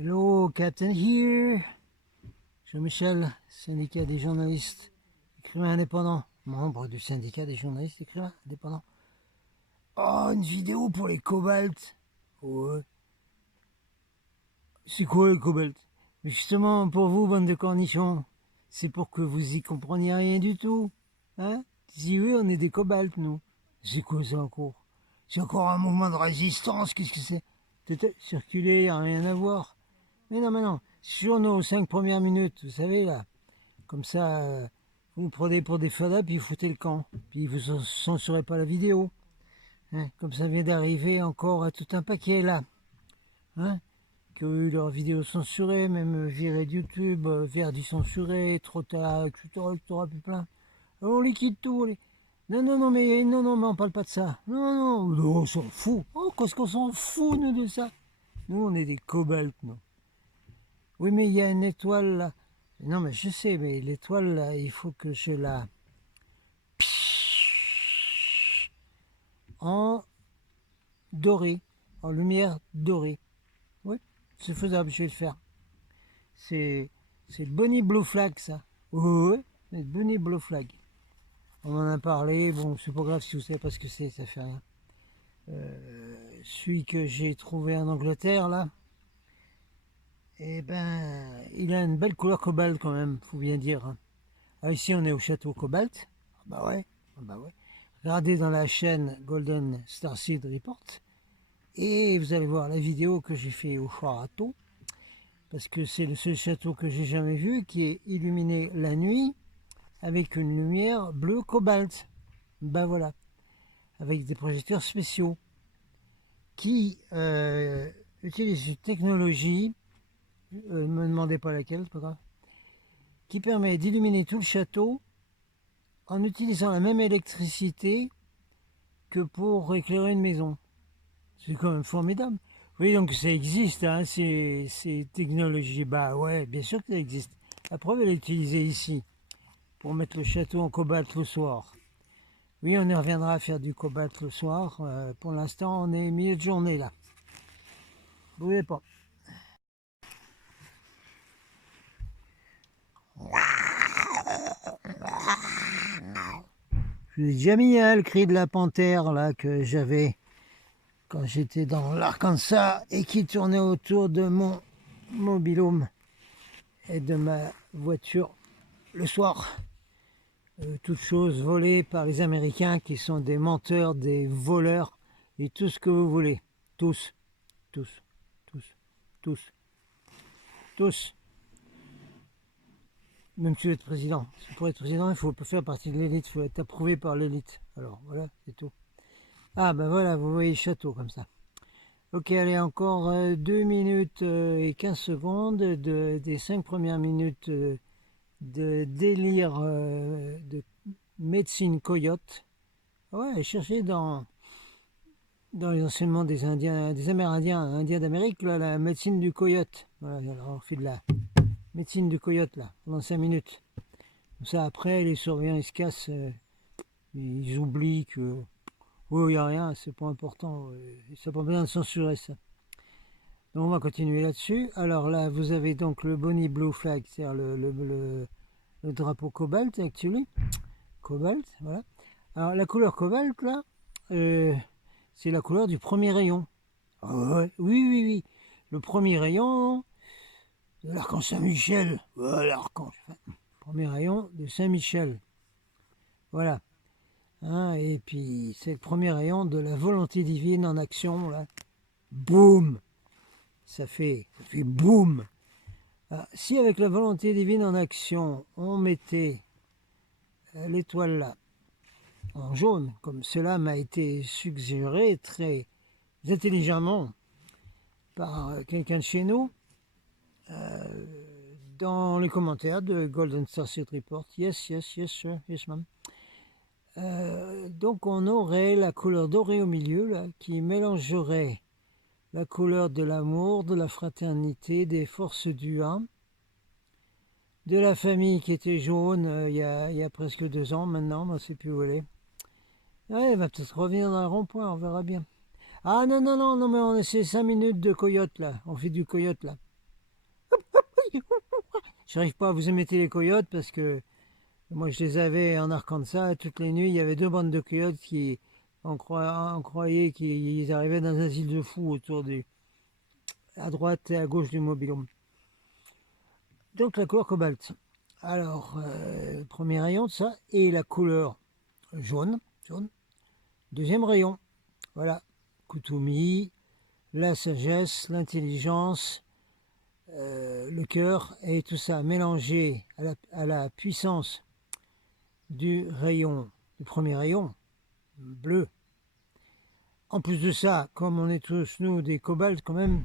Hello, Captain here. Jean-Michel, syndicat des journalistes, écrivain indépendant, membre du syndicat des journalistes, écrivains indépendants. Oh, une vidéo pour les cobalts. Ouais. C'est quoi les cobalts? Mais justement, pour vous, bande de cornichons, c'est pour que vous y compreniez rien du tout. Hein? Si oui, on est des cobalts, nous. C'est quoi ça encore? C'est encore un mouvement de résistance, qu'est-ce que c'est? Peut-être circuler, y a rien à voir. Mais non. Sur nos 5 premières minutes, vous savez, là, comme ça, vous nous prenez pour des fadas, puis vous foutez le camp. Puis vous censurez pas la vidéo. Hein, comme ça vient d'arriver encore à tout un paquet, là. Hein, qui ont eu leurs vidéos censurées, même virées de YouTube, vers du censuré, trop tard, etc., plus plein. Alors on liquide tout. Non, mais on parle pas de ça. Non, on s'en fout. Oh, qu'est-ce qu'on s'en fout, nous, de ça? Nous, on est des cobalts, nous. Oui, mais il y a une étoile là. Non, mais je sais, mais l'étoile là, il faut que je la. En doré, en lumière dorée. Oui, c'est faisable, je vais le faire. C'est le Bonnie Blue Flag, ça. Oui, c'est le Bonnie Blue Flag. On en a parlé, bon, c'est pas grave si vous savez pas ce que c'est, ça fait rien. Celui que j'ai trouvé en Angleterre, là, eh ben, il a une belle couleur cobalt quand même, faut bien dire. Hein. Ah, ici, on est au château Cobalt. Ah bah ouais, ah bah ouais. Regardez dans la chaîne Golden Starseed Report et vous allez voir la vidéo que j'ai fait au château parce que c'est le seul château que j'ai jamais vu qui est illuminé la nuit avec une lumière bleu cobalt. Bah voilà, avec des projecteurs spéciaux qui utilisent une technologie, ne me demandez pas laquelle, c'est pas grave, qui permet d'illuminer tout le château en utilisant la même électricité que pour éclairer une maison. C'est quand même formidable. Oui, donc ça existe, hein, ces technologies. Bah ouais, bien sûr que ça existe. La preuve, elle est utilisée ici, pour mettre le château en cobalt le soir. Oui, on y reviendra à faire du cobalt le soir. Pour l'instant, on est milieu de journée, là. Bougez pas. Je vous ai déjà mis hein, le cri de la panthère, là, que j'avais quand j'étais dans l'Arkansas et qui tournait autour de mon mobil-home et de ma voiture le soir. Toutes choses volées par les Américains qui sont des menteurs, des voleurs et tout ce que vous voulez. Tous, tous, tous, tous, tous. Même si vous êtes président. Pour être président, il faut faire partie de l'élite, il faut être approuvé par l'élite. Alors voilà, c'est tout. Ah ben voilà, vous voyez le château comme ça. Ok, allez, encore 2 minutes et 15 secondes des 5 premières minutes de délire de médecine coyote. Ouais, cherchez dans les enseignements des Indiens, des Amérindiens, Indiens d'Amérique, la médecine du coyote. Voilà, alors on fait de la médecine du coyote là, pendant 5 minutes. Comme ça, après, les surveillants ils se cassent, ils oublient que oh, il n'y a rien, c'est pas important, ça n'a pas besoin de censurer ça. Donc on va continuer là-dessus. Alors là, vous avez donc le Bonnie Blue Flag, c'est-à-dire le drapeau cobalt actuellement. Cobalt, voilà. Alors la couleur cobalt là, c'est la couleur du premier rayon. Ah ouais, oui. Le premier rayon de l'archange Saint-Michel. Ouais, l'archange. Premier rayon de Saint-Michel. Voilà. Hein, et puis c'est le premier rayon de la volonté divine en action. Là. Boum. Ça fait boum. Alors, si avec la volonté divine en action, on mettait l'étoile là en jaune, comme cela m'a été suggéré très intelligemment par quelqu'un de chez nous, dans les commentaires de Golden Starseed Report. Yes, sir, yes, ma'am. Donc on aurait la couleur dorée au milieu, là, qui mélangerait la couleur de l'amour, de la fraternité, des forces du 1, de la famille qui était jaune il y a presque 2 ans maintenant, on ne sait plus où elle est. Ouais, elle va peut-être revenir dans le rond-point, on verra bien. Ah non, mais on essaie 5 minutes de coyote là, on fait du coyote là. J'arrive pas à vous émettre les coyotes parce que moi je les avais en Arkansas. Toutes les nuits, il y avait deux bandes de coyotes qui, on croyait qu'ils arrivaient dans un asile de fous à droite et à gauche du mobil-home. Donc la couleur cobalt. Alors, premier rayon de ça, et la couleur jaune, jaune. Deuxième rayon, voilà, Kuthumi, la sagesse, l'intelligence, le cœur, et tout ça mélangé à la puissance du rayon, du premier rayon, bleu. En plus de ça, comme on est tous, nous, des cobaltes quand même.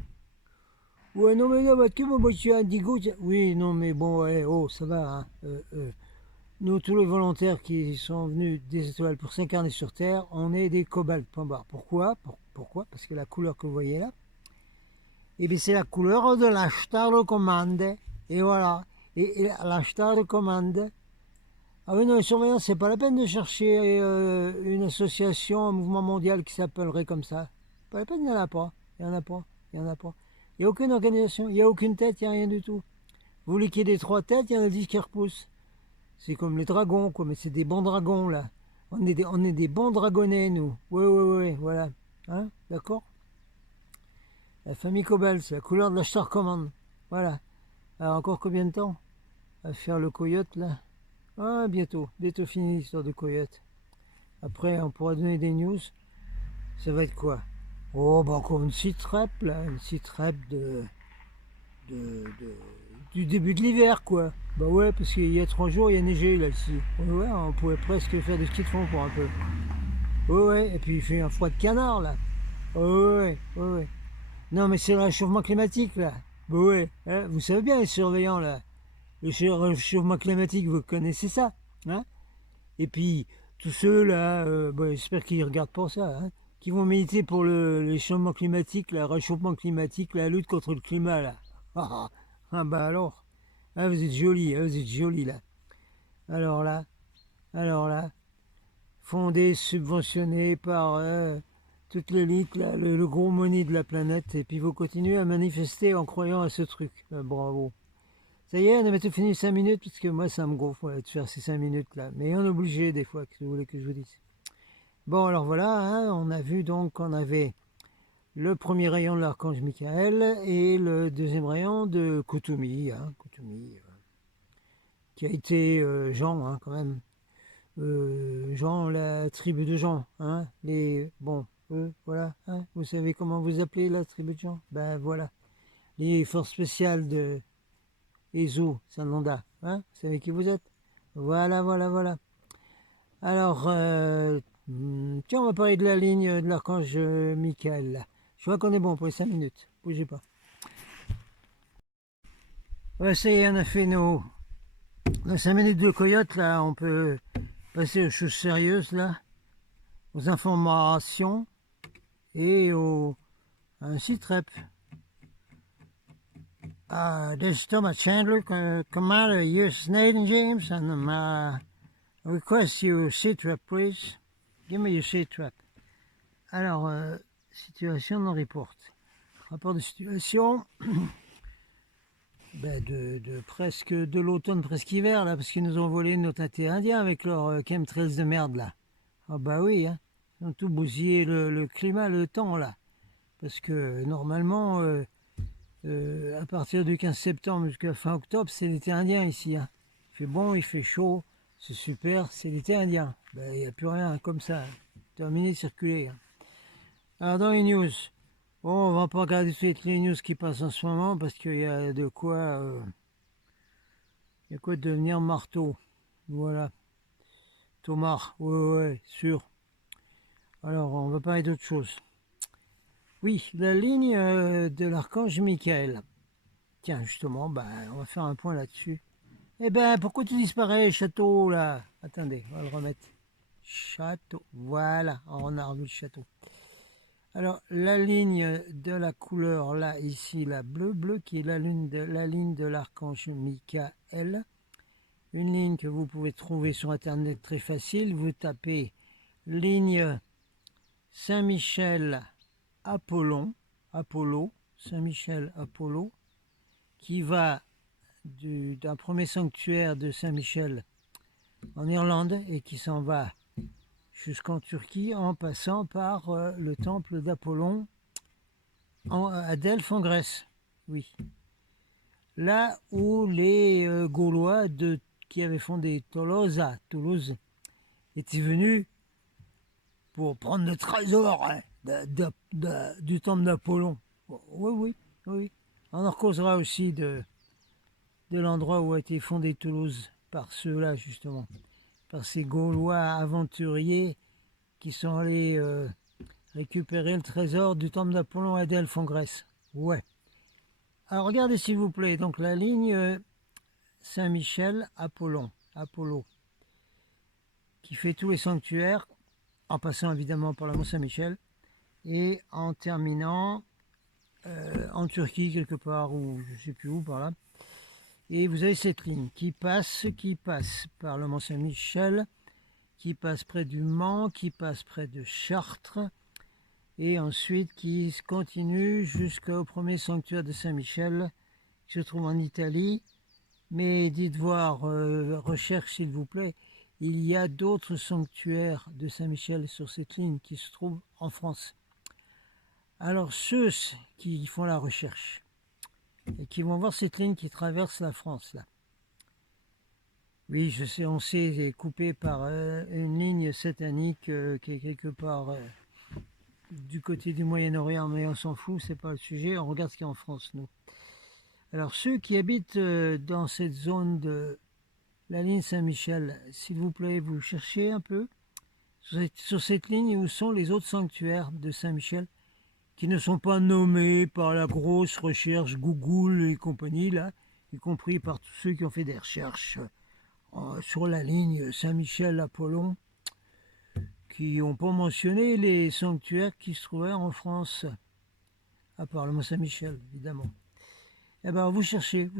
Ouais, non, mais non, moi, je suis indigo. Oui, non, mais bon, ouais, oh, ça va, hein. Nous, tous les volontaires qui sont venus des étoiles pour s'incarner sur Terre, on est des cobaltes, point barre. Pourquoi? Pourquoi? Parce que la couleur que vous voyez là, eh bien, c'est la couleur de la star de commande. Et voilà. Et la star de commande. Ah oui, non, les surveillants, c'est pas la peine de chercher une association, un mouvement mondial qui s'appellerait comme ça. Pas la peine, il n'y en a pas. Il n'y en a pas. Il n'y en a pas. Il n'y a aucune organisation, il n'y a aucune tête, il n'y a rien du tout. Vous voulez qu'il y ait des trois têtes, il y en a 10 qui repoussent. C'est comme les dragons, quoi, mais c'est des bons dragons, là. On est des bons dragonnets, nous. Ouais, voilà. Hein, d'accord? La famille Cobalt, c'est la couleur de la Star Command. Voilà. Alors, encore combien de temps à faire le coyote, là? Ah, bientôt fini l'histoire de coyote. Après, on pourra donner des news. Ça va être quoi? Oh, bah encore une site rep, là. Une site rep de, de- du début de l'hiver, quoi. Bah ouais, parce qu'il y a 3 jours, il y a neigé, là-dessus. Ouais, on pouvait presque faire des skis de fond pour un peu. Ouais, et puis il fait un froid de canard, là. Ouais. Non, mais c'est le réchauffement climatique, là. Bah ouais, hein, vous savez bien, les surveillants, là. Le réchauffement climatique, vous connaissez ça, hein? Et puis, tous ceux là, bah, j'espère qu'ils regardent pas ça, hein, qui vont militer pour les changements climatiques, le réchauffement climatique, la lutte contre le climat, là. Bah alors, ah, vous êtes jolis, vous êtes jolis, là. Alors là, alors là, fondé, subventionné par toute l'élite, là, le gros money de la planète, et puis vous continuez à manifester en croyant à ce truc. Bravo. Ça y est, on a bientôt fini 5 minutes, parce que moi, ça me gonfle de faire ces 5 minutes-là. Mais on est obligé, des fois, que vous voulez que je vous dise. Bon, alors voilà, hein, on a vu donc qu'on avait le premier rayon de l'archange Michael et le deuxième rayon de Kuthumi, hein, Kuthumi, qui a été Jean, hein, quand même. Jean, la tribu de Jean, hein, bon, voilà, hein, vous savez comment vous appelez la tribu de Jean? Ben voilà, les forces spéciales de Ezo, Sanlanda, hein, vous savez qui vous êtes? Voilà. Alors, tiens, on va parler de la ligne de l'archange Michael, là. Je vois qu'on est bon pour les 5 minutes, bougez pas. Ouais, ça y est, on a fait nos 5 minutes de coyote, là, on peut passer aux choses sérieuses, là, aux informations et à un site rep. This is Thomas Chandler, Commander U.S. Navy, James, and I request you sit rep, please. Give me your sit rep. Alors, situation non report. Rapport de situation de presque de l'automne, presque hiver, là, parce qu'ils nous ont volé notre thé indien avec leurs chemtrails de merde, là. Ah bah oui, hein. Ils ont tout bousillé le climat, le temps, là. Parce que normalement, à partir du 15 septembre jusqu'à fin octobre, c'est l'été indien ici, hein. Il fait bon, il fait chaud, c'est super, c'est l'été indien. Ben, il n'y a plus rien comme ça, hein. Terminé de circuler, hein. Alors dans les news, bon, on va pas regarder toutes les news qui passent en ce moment parce qu'il y a de quoi, il y a quoi devenir marteau. Voilà, Thomas, ouais, sûr. Alors on va parler d'autre chose. Oui, la ligne de l'archange Michael. Tiens, justement, on va faire un point là-dessus. Eh ben, pourquoi tu disparais, château, là? Attendez, on va le remettre. Château, voilà, on a revu le château. Alors, la ligne de la couleur, là, ici, la bleu, qui est la ligne de l'archange Michael. Une ligne que vous pouvez trouver sur Internet très facile. Vous tapez ligne Saint-Michel Apollo, Saint-Michel Apollo, qui va d'un premier sanctuaire de Saint-Michel en Irlande et qui s'en va jusqu'en Turquie en passant par le temple d'Apollon à Delphes en Grèce. Oui. Là où les Gaulois qui avaient fondé Toulouse étaient venus pour prendre le trésor du temple d'Apollon. Oui, oui, oui. On en causera aussi de l'endroit où a été fondée Toulouse par ceux-là, justement. Par ces Gaulois aventuriers qui sont allés récupérer le trésor du temple d'Apollon à Delphes en Grèce. Ouais. Alors regardez s'il vous plaît, donc la ligne Saint-Michel-Apollo, qui fait tous les sanctuaires, en passant évidemment par le Mont Saint-Michel, et en terminant en Turquie quelque part, ou je ne sais plus où, par là. Et vous avez cette ligne qui passe par le Mont Saint-Michel, qui passe près du Mans, qui passe près de Chartres, et ensuite qui continue jusqu'au premier sanctuaire de Saint-Michel, qui se trouve en Italie. Mais dites voir, recherche s'il vous plaît, il y a d'autres sanctuaires de Saint-Michel sur cette ligne qui se trouvent en France. Alors ceux qui font la recherche et qui vont voir cette ligne qui traverse la France, là. Oui, je sais, on sait, est coupé par une ligne satanique qui est quelque part du côté du Moyen-Orient, mais on s'en fout, c'est pas le sujet, on regarde ce qu'il y a en France, nous. Alors ceux qui habitent dans cette zone de la ligne Saint-Michel, s'il vous plaît, vous cherchez un peu sur cette ligne où sont les autres sanctuaires de Saint-Michel qui ne sont pas nommés par la grosse recherche Google et compagnie, là, y compris par tous ceux qui ont fait des recherches sur la ligne Saint-Michel-Apollon, qui n'ont pas mentionné les sanctuaires qui se trouvaient en France, à part le Mont Saint-Michel, évidemment. Eh bien, vous cherchez.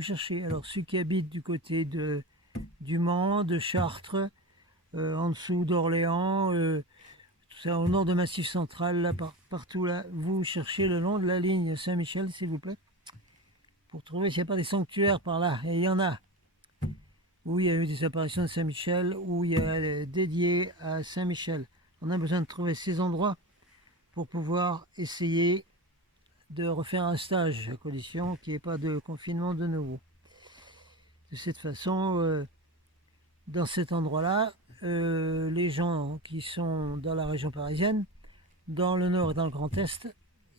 Alors, ceux qui habitent du côté du Mans, de Chartres, en dessous d'Orléans, tout ça au nord de Massif Central, là, partout là, vous cherchez le long de la ligne Saint-Michel, s'il vous plaît, pour trouver s'il n'y a pas des sanctuaires par là. Et il y en a. Où il y a eu des apparitions de Saint-Michel, où il y a dédié à Saint-Michel. On a besoin de trouver ces endroits pour pouvoir essayer de refaire un stage, à condition qu'il n'y ait pas de confinement de nouveau. De cette façon, dans cet endroit-là, les gens qui sont dans la région parisienne, dans le nord et dans le Grand Est,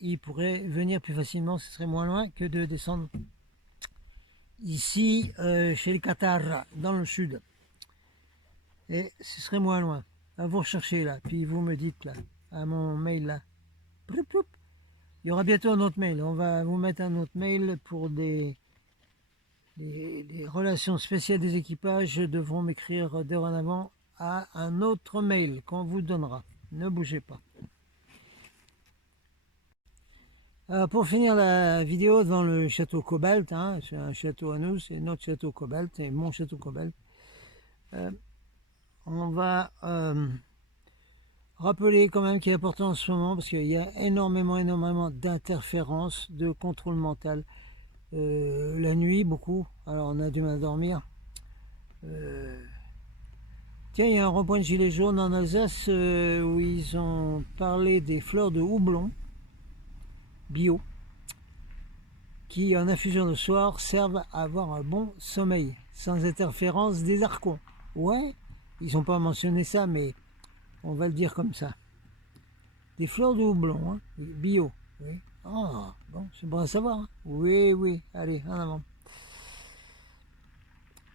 ils pourraient venir plus facilement, ce serait moins loin que de descendre ici, chez les Qatars, dans le sud. Et ce serait moins loin. À vous rechercher là, puis vous me dites là, à mon mail là. Il y aura bientôt un autre mail. On va vous mettre un autre mail pour des relations spéciales des équipages devront m'écrire dorénavant à un autre mail qu'on vous donnera. Ne bougez pas. Pour finir la vidéo devant le château Cobalt, hein, c'est un château à nous, c'est notre château Cobalt, c'est mon château Cobalt. On va rappeler quand même qu'il est important en ce moment parce qu'il y a énormément d'interférences, de contrôle mental. La nuit, beaucoup, alors on a du mal à dormir. Tiens, il y a un rond-point de gilets jaunes en Alsace où ils ont parlé des fleurs de houblon bio qui, en infusion le soir, servent à avoir un bon sommeil sans interférence des archons. Ouais, ils n'ont pas mentionné ça, mais on va le dire comme ça. Des fleurs de houblon, hein, bio. Oui. Ah, bon, c'est bon à savoir. Hein. Oui, allez, en avant.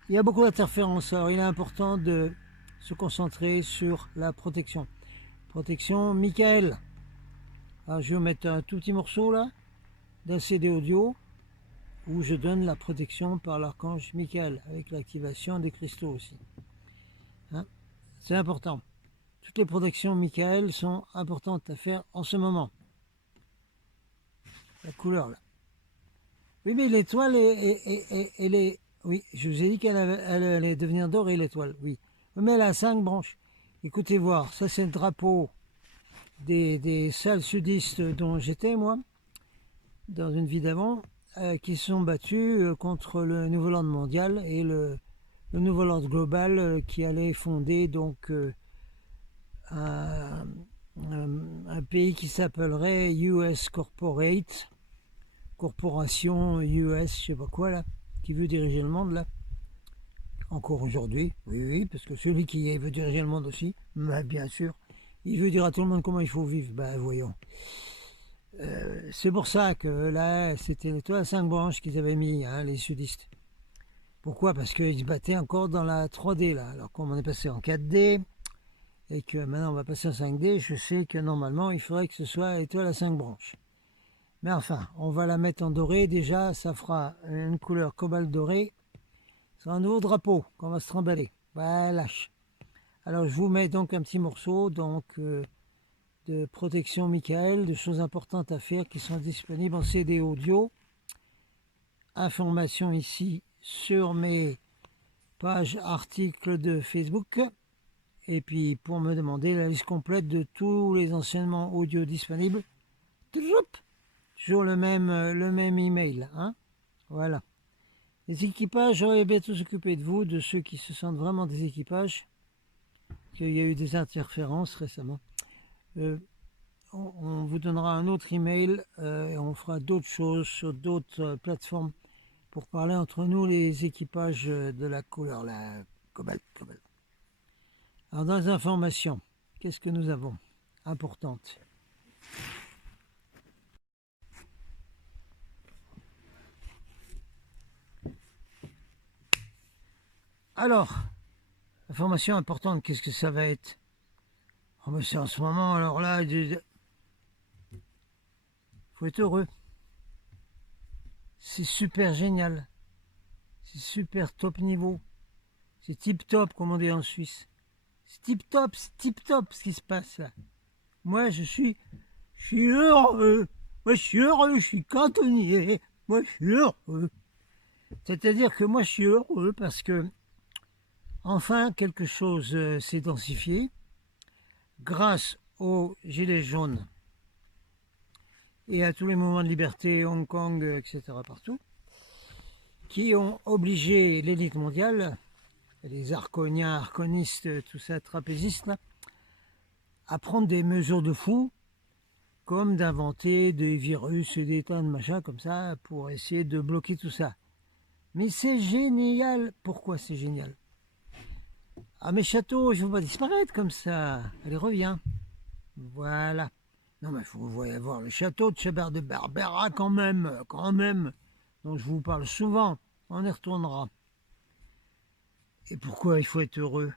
Il y a beaucoup d'interférences, alors il est important de se concentrer sur la protection. Protection Michael. Alors je vais vous mettre un tout petit morceau là, d'un CD audio, où je donne la protection par l'archange Michael, avec l'activation des cristaux aussi. Hein, c'est important. Toutes les protections Michael sont importantes à faire en ce moment. La couleur là. Oui, mais l'étoile elle est... Oui, je vous ai dit qu'elle allait devenir dorée, l'étoile, oui. Mais elle a 5 branches. Écoutez voir, ça c'est le drapeau des salles sudistes dont j'étais, moi, dans une vie d'avant. qui se sont battus contre le nouvel ordre mondial et le nouvel ordre global qui allait fonder donc un, un pays qui s'appellerait US Corporate, corporation US, je sais pas quoi là, qui veut diriger le monde là. Encore aujourd'hui, oui, oui, parce que celui qui veut diriger le monde aussi, bah, bien sûr, il veut dire à tout le monde comment il faut vivre. Ben voyons. C'est pour ça que là, c'était l'étoile à 5 branches qu'ils avaient mis, hein, les sudistes. Pourquoi? Parce qu'ils se battaient encore dans la 3D là. Alors comme on est passé en 4D et que maintenant on va passer en 5D, je sais que normalement il faudrait que ce soit étoile à 5 branches. Mais enfin, on va la mettre en doré déjà, ça fera une couleur cobalt doré. C'est un nouveau drapeau qu'on va se trimballer. Voilà. Alors je vous mets donc un petit morceau donc, de protection Michael, de choses importantes à faire qui sont disponibles en CD audio. Information ici sur mes pages articles de Facebook. Et puis pour me demander la liste complète de tous les enseignements audio disponibles, toujours le même email. Hein, voilà. Les équipages, j'aurais bientôt s'occuper de vous, de ceux qui se sentent vraiment des équipages. Il y a eu des interférences récemment. On vous donnera un autre email et on fera d'autres choses sur d'autres plateformes pour parler entre nous, les équipages de la couleur, la cobalt. Alors dans les informations, qu'est-ce que nous avons importante? Alors, information importante, qu'est-ce que ça va être? Oh, mais c'est en ce moment, alors là, il faut être heureux. C'est super génial. C'est super top niveau. C'est tip top, comme on dit en Suisse. C'est tip top ce qui se passe là. Moi, je suis heureux. Moi, je suis heureux, je suis cantonnier. Moi, je suis heureux. C'est-à-dire que moi, je suis heureux parce que, enfin, quelque chose s'est densifié grâce aux Gilets jaunes et à tous les mouvements de liberté, Hong Kong, etc., partout, qui ont obligé l'élite mondiale, les arconiens, arconistes, tout ça, trapézistes, là, à prendre des mesures de fou, comme d'inventer des virus et des tas de machins comme ça, pour essayer de bloquer tout ça. Mais c'est génial. Pourquoi c'est génial? Ah, mes châteaux, je ne veux pas disparaître comme ça. Allez, reviens. Voilà. Non, mais il faut voir le château de Chabert de Berbera quand même, dont je vous parle souvent. On y retournera. Et pourquoi il faut être heureux?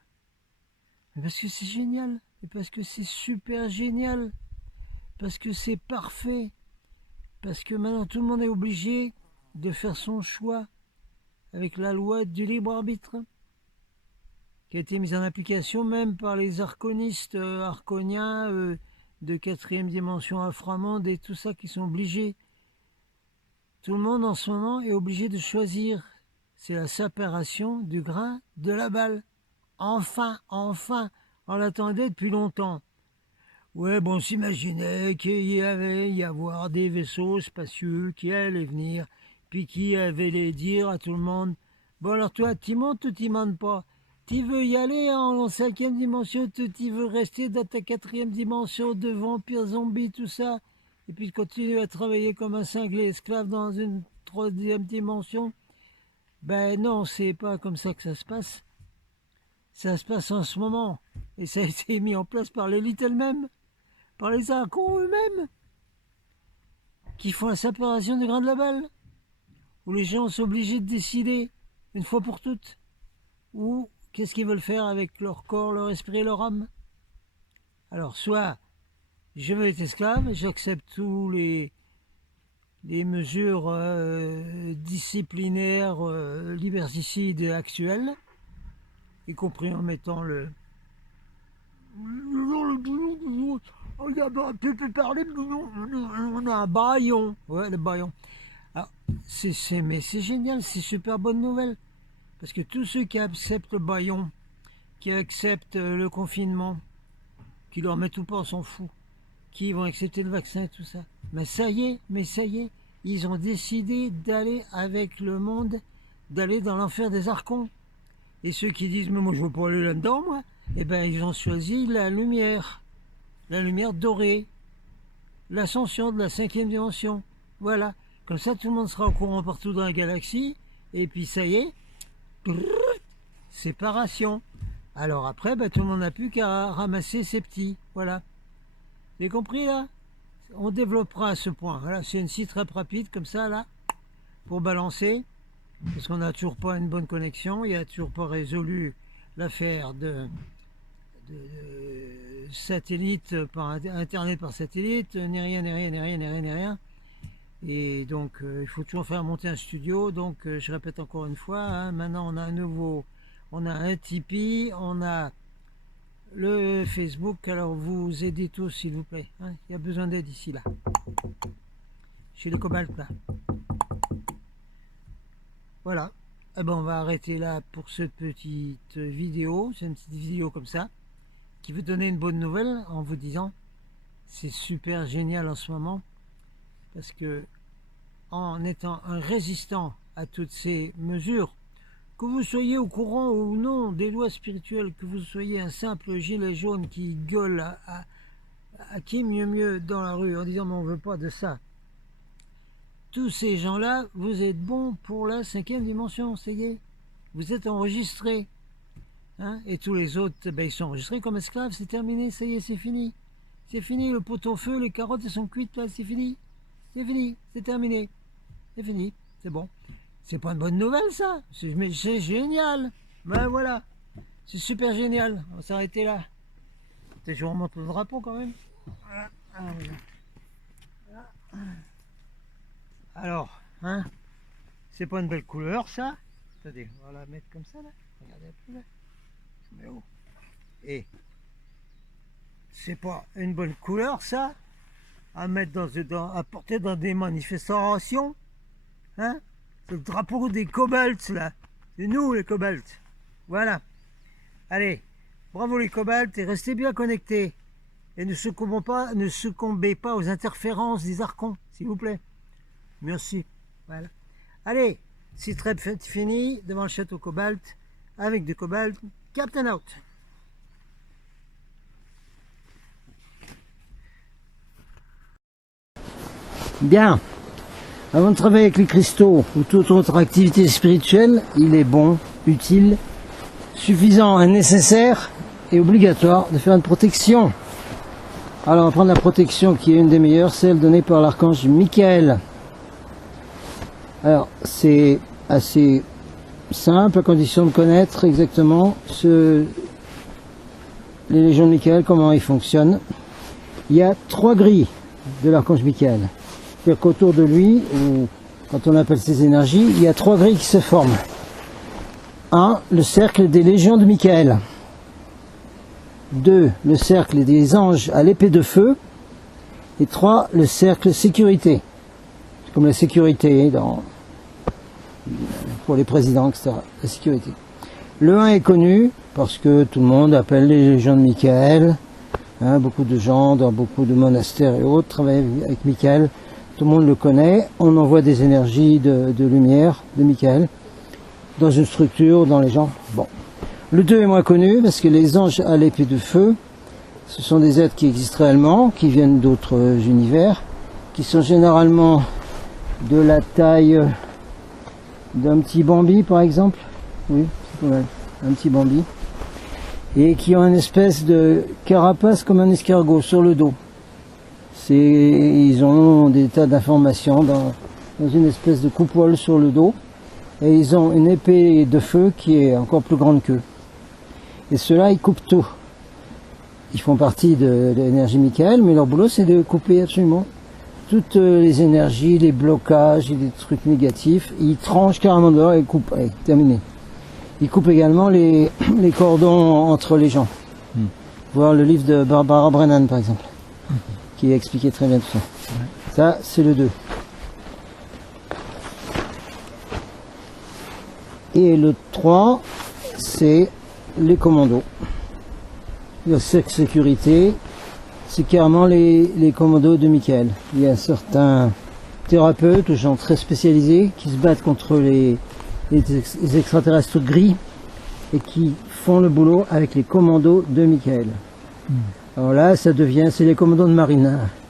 Parce que c'est génial. Et parce que c'est super génial. Parce que c'est parfait. Parce que maintenant tout le monde est obligé de faire son choix avec la loi du libre arbitre, qui a été mise en application même par les arconistes, arconiens de quatrième dimension inframonde et tout ça qui sont obligés. Tout le monde en ce moment est obligé de choisir. C'est la séparation du grain de la balle. Enfin, on l'attendait depuis longtemps. Ouais, bon, on s'imaginait qu'il allait y avoir des vaisseaux spacieux qui allaient venir, puis qui allaient dire à tout le monde, bon alors toi, t'y montes ou t'y montes pas? Tu veux y aller en cinquième dimension, tu veux rester dans ta quatrième dimension de vampires, zombies, tout ça, et puis continuer à travailler comme un cinglé esclave dans une troisième dimension? Ben non, c'est pas comme ça que ça se passe. Ça se passe en ce moment, et ça a été mis en place par l'élite elle-même, par les archons eux-mêmes, qui font la séparation du grain de la balle, où les gens sont obligés de décider, une fois pour toutes, ou qu'est-ce qu'ils veulent faire avec leur corps, leur esprit, leur âme. Alors, soit je veux être esclave, j'accepte tous les mesures disciplinaires liberticides actuelles, y compris en mettant le... On peut parler, on a un baillon. Ouais, le baillon. Alors, mais c'est génial, c'est super bonne nouvelle. Parce que tous ceux qui acceptent le baillon, qui acceptent le confinement, qui leur mettent tout pas, on s'en fout, qui vont accepter le vaccin et tout ça, mais ça y est, ils ont décidé d'aller avec le monde, d'aller dans l'enfer des archons. Et ceux qui disent, mais moi je veux pas aller là-dedans, moi, eh ben ils ont choisi la lumière dorée, l'ascension de la 5e dimension. Voilà, comme ça tout le monde sera au courant partout dans la galaxie, et puis ça y est, séparation. Alors après, ben, tout le monde n'a plus qu'à ramasser ses petits, voilà. Vous avez compris là? On développera à ce point. Voilà, c'est une site très rapide comme ça là, pour balancer, parce qu'on n'a toujours pas une bonne connexion, il n'y a toujours pas résolu l'affaire de satellite par internet par satellite, ni rien. Et donc il faut toujours faire monter un studio. Donc je répète encore une fois, hein, maintenant on a un Tipeee, on a le Facebook. Alors vous aidez tous s'il vous plaît, hein. Il y a besoin d'aide ici là, chez les cobaltes là. Voilà, eh ben, on va arrêter là pour cette petite vidéo. C'est une petite vidéo comme ça qui veut donner une bonne nouvelle en vous disant c'est super génial en ce moment, parce que en étant un résistant à toutes ces mesures, que vous soyez au courant ou non des lois spirituelles, que vous soyez un simple gilet jaune qui gueule à qui mieux dans la rue en disant mais on veut pas de ça, tous ces gens-là, vous êtes bons pour la 5e dimension, ça y est, vous êtes enregistrés, hein, et tous les autres, ben, ils sont enregistrés comme esclaves, c'est terminé, ça y est, c'est fini, le pot-au-feu, les carottes elles sont cuites là, c'est fini, c'est terminé, c'est fini, c'est bon. C'est pas une bonne nouvelle ça, c'est génial, ben voilà, c'est super génial. On va s'arrêter là. Je vous remonte le drapeau quand même. Voilà. Alors, hein, c'est pas une belle couleur ça. Attendez, on va la mettre comme ça là. Regardez un peu là. Mais oh. Et c'est pas une bonne couleur ça à mettre à porter dans des manifestations, hein. C'est le drapeau des cobalts là. C'est nous les cobalts. Voilà. Allez, bravo les cobalts et restez bien connectés. Et ne succombez pas aux interférences des archons, s'il vous plaît. Merci. Voilà. Allez, c'est très fini devant le château cobalt avec du cobalt. Captain out. Bien. Avant de travailler avec les cristaux ou toute autre activité spirituelle, il est bon, utile, suffisant et nécessaire et obligatoire de faire une protection. Alors on va prendre la protection qui est une des meilleures, celle donnée par l'archange Michael. Alors c'est assez simple à condition de connaître exactement les légions de Michael, comment ils fonctionnent. Il y a 3 grilles de l'archange Michael. C'est-à-dire qu'autour de lui, ou quand on appelle ces énergies, il y a 3 grilles qui se forment. 1. Le cercle des légions de Michael. 2. Le cercle des anges à l'épée de feu. Et 3. Le cercle sécurité. C'est comme la sécurité pour les présidents, etc. La sécurité. Le 1 est connu parce que tout le monde appelle les légions de Michael. Hein, beaucoup de gens dans beaucoup de monastères et autres travaillent avec Michael. Tout le monde le connaît. On envoie des énergies de lumière de Michael dans une structure, dans les gens. Bon. Le 2 est moins connu parce que les anges à l'épée de feu, ce sont des êtres qui existent réellement, qui viennent d'autres univers, qui sont généralement de la taille d'un petit Bambi par exemple. Oui, c'est pas mal. Un petit Bambi. Et qui ont une espèce de carapace comme un escargot sur le dos. Ils ont des tas d'informations dans une espèce de coupole sur le dos. Et ils ont une épée de feu qui est encore plus grande qu'eux. Et ceux-là, ils coupent tout. Ils font partie de l'énergie Michael, mais leur boulot, c'est de couper absolument toutes les énergies, les blocages et les trucs négatifs. Ils tranchent carrément dehors et coupent. Allez, terminé. Ils coupent également les cordons entre les gens. Voir le livre de Barbara Brennan, par exemple, qui expliquait très bien tout ça. Ça, c'est le 2. Et le 3, c'est les commandos. Le cercle sécurité, c'est carrément les commandos de Michael. Il y a certains thérapeutes, aux gens très spécialisés qui se battent contre les extraterrestres gris et qui font le boulot avec les commandos de Michael. Alors là, ça devient, c'est les commandos de marine. Hein.